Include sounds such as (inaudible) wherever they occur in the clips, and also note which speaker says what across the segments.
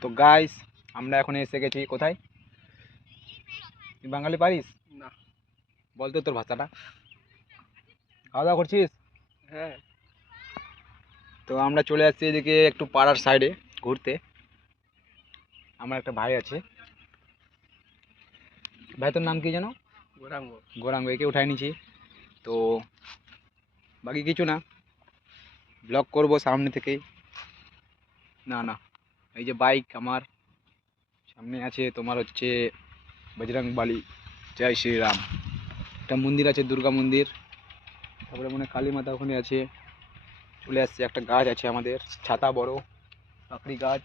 Speaker 1: তো গাইস আমরা এখন এসে গেছি কোথায়? তুই বাঙালি পারিস?
Speaker 2: না।
Speaker 1: বলতো তোর ভাষাটা। খাওয়া দাওয়া করছিস?
Speaker 2: হ্যাঁ।
Speaker 1: তো আমরা চলে আসছি এদিকে একটু পাড়ার সাইডে ঘুরতে। আমার একটা ভাই আছে। ভাই তোর নাম কি যেন?
Speaker 2: গোরাঙ্গ।
Speaker 1: গৌরাঙ্গ একে উঠাই নিয়েছি তো বাকি কিছু না। ব্লগ করব সামনে থেকেই। না না। এই যে বাইক আমার। সামনে আছে তোমার হচ্ছে বজরং বালি। জয় শ্রীরাম। একটা মন্দির আছে দুর্গা মন্দির। তারপরে মনে হয় কালী মাতা ওখানে আছে। চলে আসছে একটা গাছ আছে আমাদের ছাতা বড় পাকড়ি গাছ।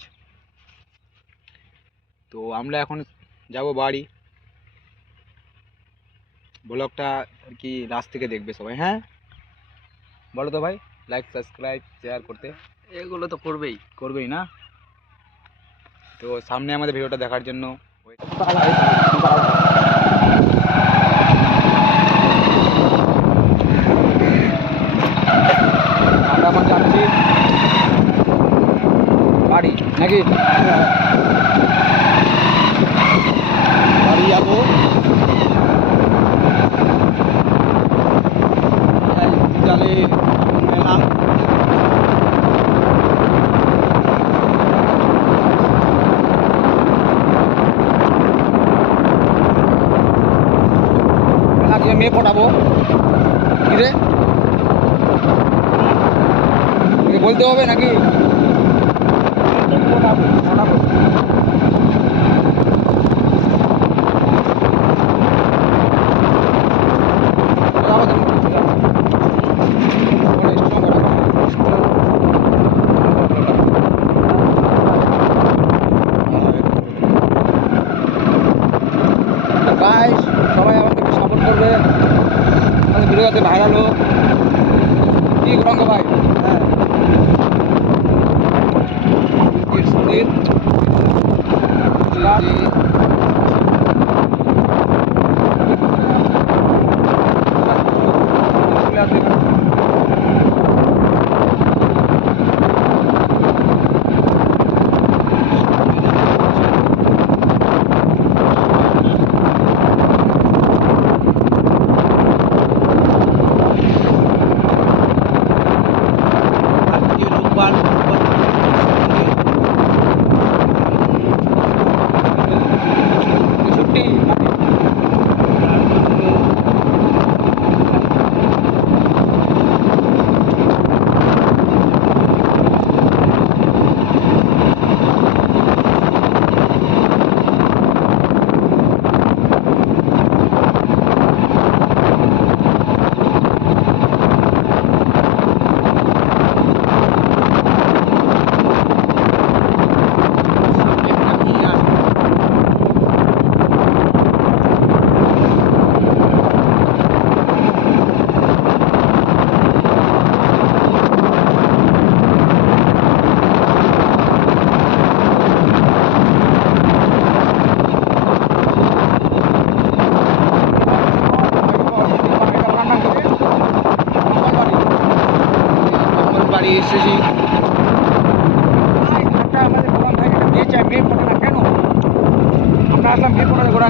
Speaker 1: তো আমরা এখন যাব বাড়ি। ব্লগটা আর কি লাস্ট থেকে দেখবে সবাই হ্যাঁ? বলো তো ভাই লাইক সাবস্ক্রাইব শেয়ার করতে।
Speaker 2: এগুলো তো করবেই।
Speaker 1: করবেই না? তো সামনে আমাদের ভিডিওটা দেখার জন্য। আমরা এখন যাচ্ছি। বাড়ি নাকি? বাড়ি যাব। বিকালে আজকে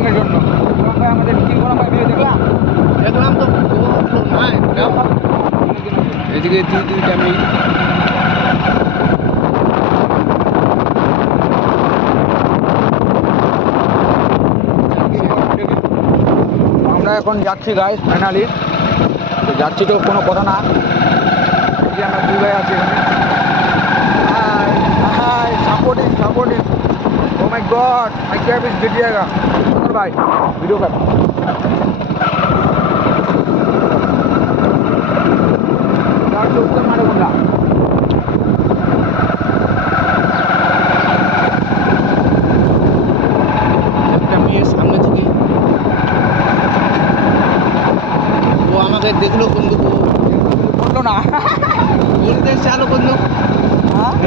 Speaker 1: গোরাঙ্গের জন্য। ভাই আমাদের কি গোরাম ভাই মেয়ে দেখলাম
Speaker 2: দেখলাম তো এদিকে দুই দুইটা মেয়ে।
Speaker 1: আমরা এখন যাচ্ছি গাই ফাইনালি তো যাচ্ছি তো কোনো কথা না। আমরা দুই ভাই আছি এখানে। My god my cab is
Speaker 2: গেটিয়াগা ভাই ভিডিও কাট আমাকে দেখল বন্দুক
Speaker 1: বলল না।
Speaker 2: বলতে চালো
Speaker 1: বন্দুক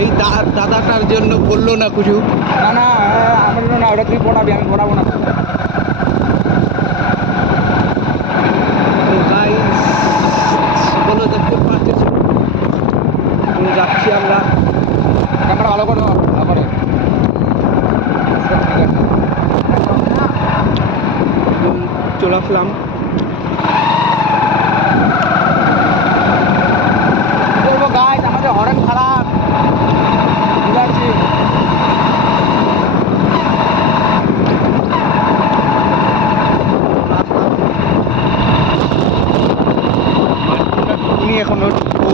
Speaker 2: এই দাদাটার জন্য বলল না কিছু।
Speaker 1: না না। আমার জন্য না ওটা তুই পড়াবি আমি পড়াবো না
Speaker 2: গাইস সকলে দেখতে পাচ্ছেন তো যাচ্ছি আমরা
Speaker 1: ক্যামেরা ভালো করো ভালো করে
Speaker 2: চলে আসলাম
Speaker 1: বলব গাইজ আমাদের হরেন খারাপ বুঝতে পারছি
Speaker 2: উনি এখনও ঢুকবো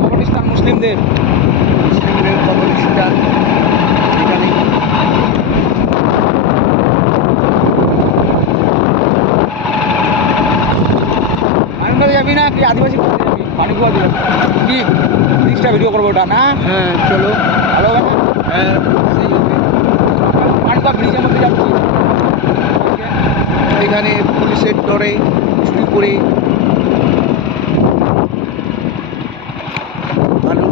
Speaker 1: কবরস্থান মুসলিমদের
Speaker 2: মুসলিমদের কবরস্থান এখানে
Speaker 1: মানবাদ যাবি না কি আদিবাসী করতে যাবি পানি কুয়া দিবে কি? তিরিশটা ভিডিও করব ওটা না?
Speaker 2: হ্যাঁ চলো।
Speaker 1: ভালো হবে না?
Speaker 2: হ্যাঁ সেই হবে।
Speaker 1: পানি কুয়া ব্রিজের মধ্যে যাচ্ছি।
Speaker 2: এখানে পুলিশের ডরে চুরি করে। ভালো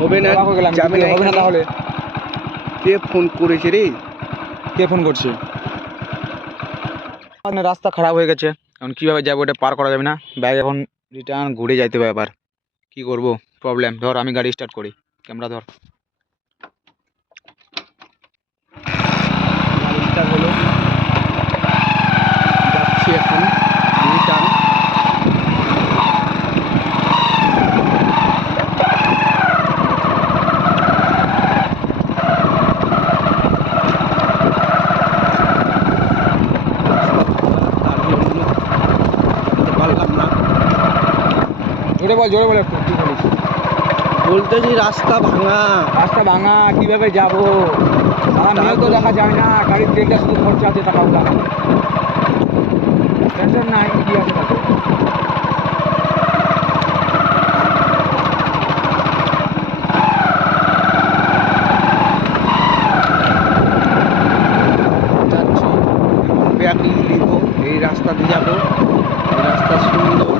Speaker 2: হবে না যাবে না
Speaker 1: হবে না তাহলে?
Speaker 2: কে ফোন করেছে রে?
Speaker 1: কে ফোন করছে? মানে রাস্তা খারাপ হয়ে গেছে। এখন কীভাবে যাব ওটা পার করা যাবে না? ব্যাগ এখন রিটার্ন ঘুরে যাইতে হবে আবার। কী করব? প্রবলেম ধর আমি গাড়ি স্টার্ট করি। ক্যামেরা ধর।
Speaker 2: হলো। যাচ্ছি এখন রিটার্ন
Speaker 1: জোরে বল জোরে বল একটু কী বলিস?
Speaker 2: বলতেছি রাস্তা ভাঙা।
Speaker 1: রাস্তা ভাঙা কীভাবে যাব? মেয়েও তো দেখা যায় না গাড়ির তেলটা শুধু খরচা আছে টাকাগুলা টেনশন নাই কি আছে
Speaker 2: ব্যাগ এই রাস্তাতে যাব। এই রাস্তা সুন্দর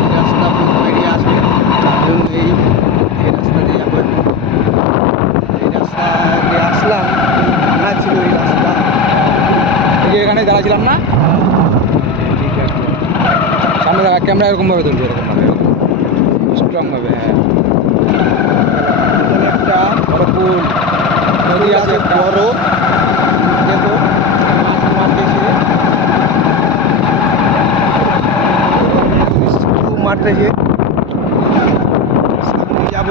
Speaker 2: এই রাস্তা খুব বেরিয়ে আসবে এবং এই এই রাস্তা দিয়ে যাব এখন। এই রাস্তা দিয়ে আসলাম ভাঙা ছিল এই রাস্তা
Speaker 1: এই যে এখানে দাঁড়াছিলাম না
Speaker 2: ঠিক আছে
Speaker 1: সামনে দেখা ক্যামেরা এরকমভাবে তুলবে এরকম স্ট্রংভাবে হ্যাঁ
Speaker 2: এখানে একটা
Speaker 1: বড় পুল নদী আছে একটা
Speaker 2: বড় দেখো মাছ মারতেছে স্ক্রু মারতেছে সামনে যাব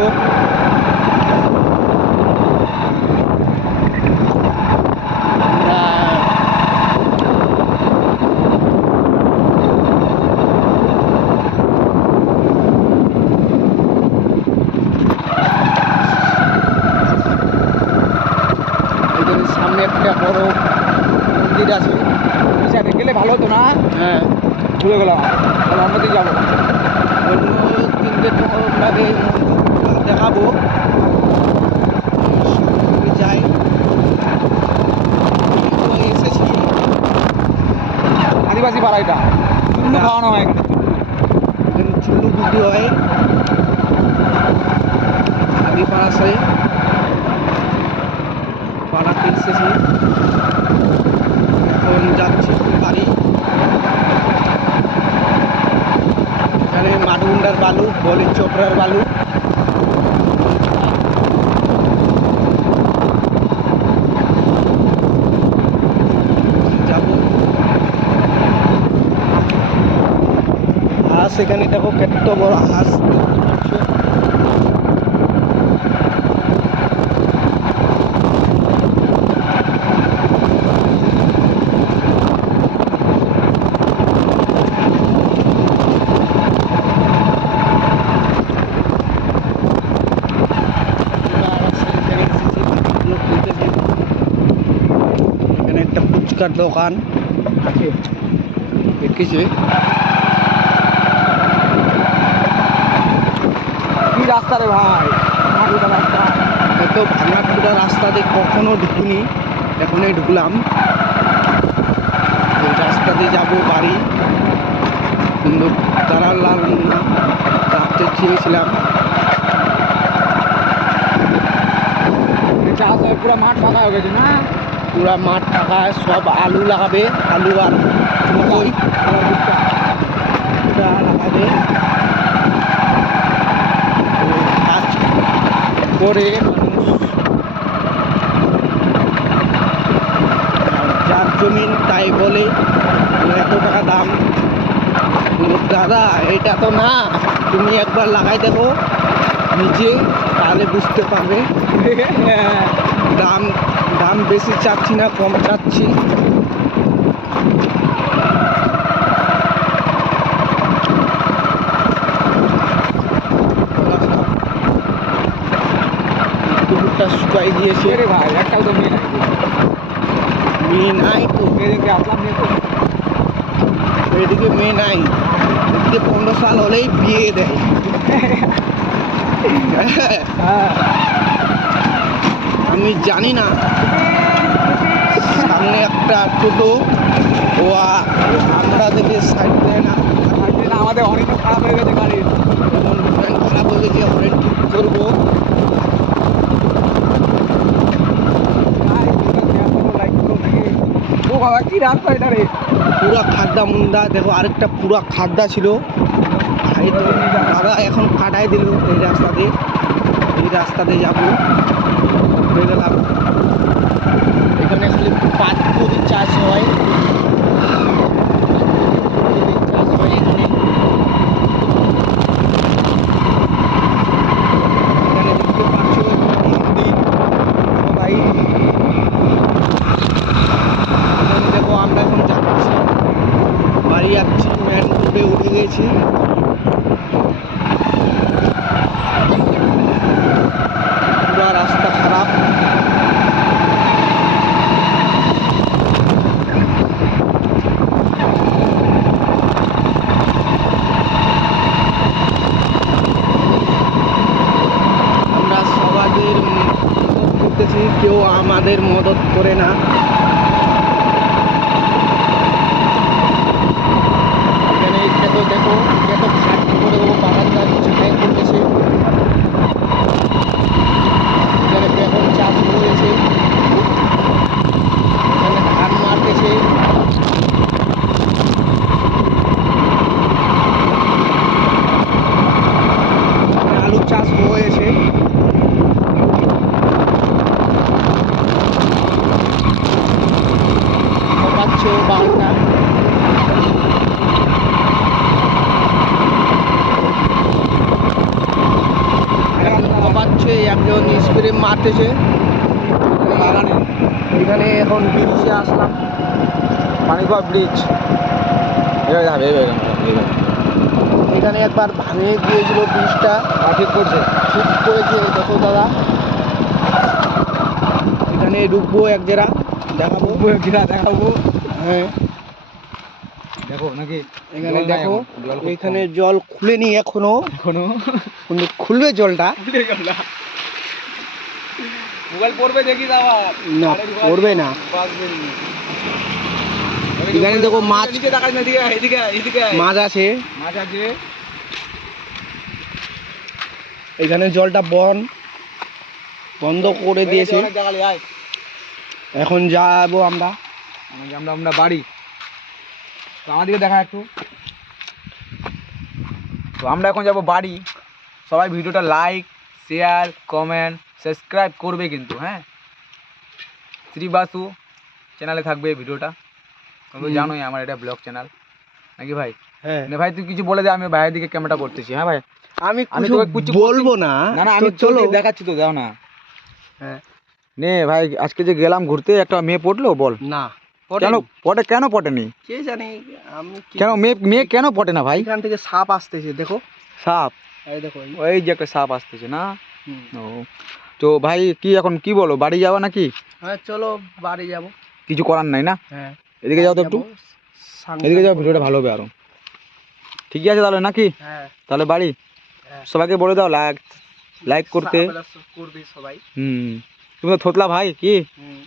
Speaker 2: এখানে সামনে একটা বড় মন্দির আছে
Speaker 1: সাইডে গেলে ভালো হতো না
Speaker 2: হ্যাঁ
Speaker 1: ভুলে গেলাম। তাহলে অন্যদিকে যাব?
Speaker 2: অন্য তিনটে তোমাকে দেখাবো যাই এসেছি
Speaker 1: আদিবাসী পাড়া এটা। চুল্লু খাওয়ানো হয়। এখানে
Speaker 2: চুল্লু বিক্রি হয় আগে পাড়াছে পাড়াতে এসেছি এখন যাচ্ছি বাড়ি এখানে মাডুন্ডার বালু বলি চোপড়ার বালু। হাঁস এখানে দেখো কত বড় হাঁস একটা ফুচকার দোকান।
Speaker 1: আছে।
Speaker 2: দেখেছে।
Speaker 1: রাস্তা রে ভাই? ভাঙা রাস্তা।
Speaker 2: এত ভাঙাটুটা রাস্তাতে কখনো ঢুকিনি এখনই ঢুকলাম। এই রাস্তাতে যাব বাড়ি। কিন্তু তারা লাগল না রাত্রে খেয়েছিলাম।
Speaker 1: পুরো মাঠ ফাঁকা হয়ে গেছে না?
Speaker 2: পুরা মাঠ টাকা সব আলু লাগাবে আলু আর লাগাবে। কাজ করে যার জমিন তাই বলে এত টাকা দাম। দাদা এটা তো না তুমি একবার লাগাই দেখো নিজে তাহলে বুঝতে পারবে। (laughs) দাম দাম বেশি চাচ্ছি না কম চাচ্ছি। কুকুরটা শুকাই দিয়েছে
Speaker 1: রে ভাই? একটাও তো মেয়ে নাই।
Speaker 2: মেয়ে নাই তো।
Speaker 1: মেয়ে দেখতে আসলাম নিয়ে তো
Speaker 2: এদিকে মেয়ে নাই। এদিকে পনেরো সাল হলেই বিয়ে দেয়। (laughs)
Speaker 1: হ্যাঁ।
Speaker 2: আমি জানি না। একটা টোটো ও আমরা দেখে সাইড দেয় না।
Speaker 1: আমাদের অনেক খারাপ হয়ে গেছে গাড়ি।
Speaker 2: এখন হরেন খারাপ হয়ে গেছে ঠিক করব।
Speaker 1: ও বাবা কি রাস্তা এটা রে?
Speaker 2: পুরা খাদ্দা মুন্দা দেখো আরেকটা পুরা খাদ্দা ছিল। দাদা এখন কাটাই দিল এই রাস্তাতে। এই রাস্তাতে যাব। হয়ে গেলাম এখানে খালি পাতপুরি চাষ হয় পাতপুরি চাষ হয় এখানে এখানে দেখতে পাচ্ছ মন্দির সবাই এখানে দেখো আমরা এখন যাচ্ছি বাড়ি যাচ্ছি মেন রোডে উঠে গেছি পুরা রাস্তা খারাপ আমরা সবাদের মদত করতেছি কেউ আমাদের মদত করে না এখানে দেখো দেখো কত খাট করে দেবো বাগানটা ছাই করতেছে এখানে বেগুন চাষ হয়েছে এখানে ধান মারতেছে এখানে আলু চাষ হয়েছে পাচ্ছ বাগানটা পাচ্ছে একজন স্প্রে মারতেছে
Speaker 1: বাগানে
Speaker 2: এখানে এখন ব্রিজে আসলাম।
Speaker 1: পানিকুয়া ব্রিজ? এবার যাবে
Speaker 2: এখানে একবার ভাঙে গিয়েছিল ব্রিজটা।
Speaker 1: ঠিক করছে?
Speaker 2: ঠিক করেছে দেখো দাদা। এখানে ঢুকবো এক জেরা দেখাবো।
Speaker 1: ঘিরা দেখাবো।
Speaker 2: হ্যাঁ।
Speaker 1: দেখো নাকি?
Speaker 2: এখানে দেখো
Speaker 1: এখানে জল
Speaker 2: খুলেনি
Speaker 1: এখনও। এখনও?
Speaker 2: কিন্তু খুলবে জলটা?
Speaker 1: মোবাইল পড়বে দেখি
Speaker 2: না পড়বে না। এখানে দেখো মাছ। মাছ আছে।
Speaker 1: মাছ আছে।
Speaker 2: এখানে জলটা বন বন্ধ করে দিয়েছে। এখন যাব আমরা।
Speaker 1: আমরা আমরা বাড়ি। তো আমাদেরকে দেখা একটু। তো আমরা এখন যাব বাড়ি। সবাই ভিডিওটা লাইক শেয়ার কমেন্ট সাবস্ক্রাইব করবে কিন্তু হ্যাঁ? শ্রীবাসু চ্যানেলে থাকবে এই ভিডিওটা। তুমি জানোই আমার এটা ব্লগ চ্যানেল নাকি ভাই?
Speaker 2: হ্যাঁ।
Speaker 1: ভাই তুই কিছু বলে দে আমি ভাইয়ের দিকে ক্যামেরাটা করতেছি হ্যাঁ ভাই?
Speaker 2: আমি
Speaker 1: আমি তোকে কিছু
Speaker 2: বলব না।
Speaker 1: না না আমি
Speaker 2: চলো।
Speaker 1: দেখাচ্ছি তো দাও না।
Speaker 2: হ্যাঁ।
Speaker 1: নে ভাই আজকে যে গেলাম ঘুরতে একটা মেয়ে পড়ল বল।
Speaker 2: না
Speaker 1: কেন পটে কেন পটেনি
Speaker 2: কে জানে আমি
Speaker 1: কেন মেয়ে মেয়ে কেন পটে না ভাই?
Speaker 2: এখান থেকে সাপ আসতেছে দেখো।
Speaker 1: সাপ। ওই যে একটা সাপ আসতেছে না?
Speaker 2: হুম।
Speaker 1: ও। তো ভাই কি এখন কি বলো বাড়ি যাওয়া নাকি?
Speaker 2: হ্যাঁ চলো বাড়ি যাব।
Speaker 1: কিছু করার নাই না?
Speaker 2: হ্যাঁ।
Speaker 1: এদিকে যাও তো একটু।
Speaker 2: যাব। সাং
Speaker 1: এদিকে
Speaker 2: টাং
Speaker 1: যাও
Speaker 2: করব।
Speaker 1: ভিডিওটা ভালো হবে আরও। ঠিকই আছে তাহলে নাকি?
Speaker 2: হ্যাঁ।
Speaker 1: তাহলে বাড়ি।
Speaker 2: হ্যাঁ।
Speaker 1: সবাইকে বলে দাও লাইক লাইক করতে।
Speaker 2: করবে সবাই।
Speaker 1: হুম। তুমি তো থতলা ভাই কি?
Speaker 2: হুম।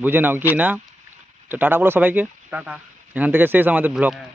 Speaker 1: বুঝে নাও কি না? তো টাটা বলো সবাইকে।
Speaker 2: টাটা।
Speaker 1: এখান থেকে শেষ আমাদের ব্লগ
Speaker 2: হ্যাঁ।